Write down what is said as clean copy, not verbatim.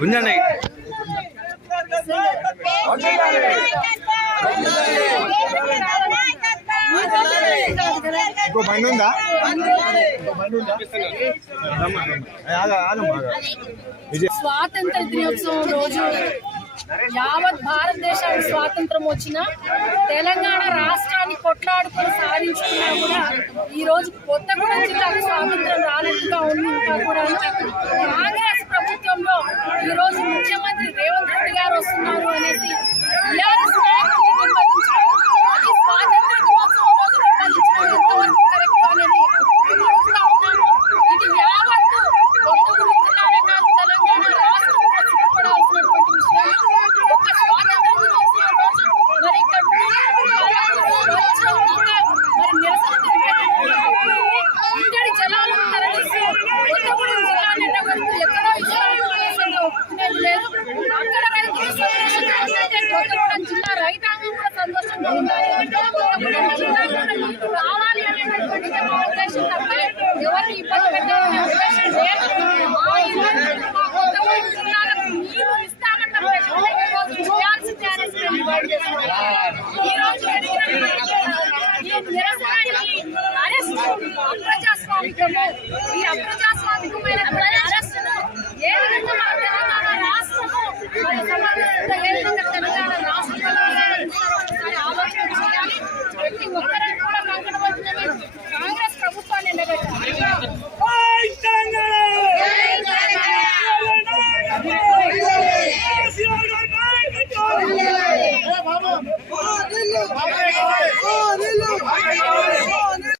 ఉందండి ఇంకో బండి ఉందా స్వాతంత్ర దినోత్సవం రోజు యావత్ భారతదేశానికి స్వాతంత్రం వచ్చిన తెలంగాణ రాష్ట్రాన్ని కొట్లాడుకొని సాధించుకున్నా కూడా ఈ రోజు కొత్తగూడెం జిల్లాకు స్వాతంత్రం రానట్టుగా ఉంది. ఇంకా కూడా కాంగ్రెస్ ప్రభుత్వంలో ఈ రోజు ముఖ్యమంత్రి రేవంత్ రెడ్డి గారు వస్తున్నారు అనేసి టీఆర్ఎస్ నాయకులు నిర్వహించారు. అది స్వాతంత్ర దినోత్సవం రోజు నిర్వహించడం ఎంతవరకు కరెక్ట్ అనేది అడుగుతా ఉన్నాను. ఇది యావత్తు కొత్తగూడెం జిల్లానే కాదు తెలంగాణ రాష్ట్రంలో సిద్ధపడాల్సినటువంటి విషయం. ఒక స్వాతంత్ర దినోత్సవం రోజు మరి ఇక్కడ మరి నిరసన ఇంతటి జనాలను తరలిస్తూ కొత్తగూడెం జిల్లా నిండగొడుతూ ఎక్కడో ఒప్పుకునేది లేదు. అక్కడ రైతులు సంతోషంగా కొత్తగూడెం జిల్లా రైతాంగం కూడా సంతోషంగా ఉండాలి. కొత్తగూడెం జిల్లా నీళ్లు రావాలి అనేటటువంటి ఉద్దేశం తప్ప ఎవరిని ఇబ్బంది పెట్టాలనే ఉద్దేశం లేదు. మా కొత్తగూడెం జిల్లాలకు నీళ్లు ఇస్తామన్న చేయాల్సిందే అనేసి ఈ రోజు అప్రజాస్వామికము ఈ అప్రజాస్వామికమైన అరెస్టును ఏ విధంగా మన తెలంగాణ రాష్ట్రము సమర్థిస్తుందో ఏ విధంగా తెలంగాణ రాష్ట్రంలో ఆలోచన చేయాలి. ప్రతి ఒక్కరిని కూడా కంకణబద్దులని కాంగ్రెస్ ప్రభుత్వాన్ని నిలబెట్టాలి. Vamos!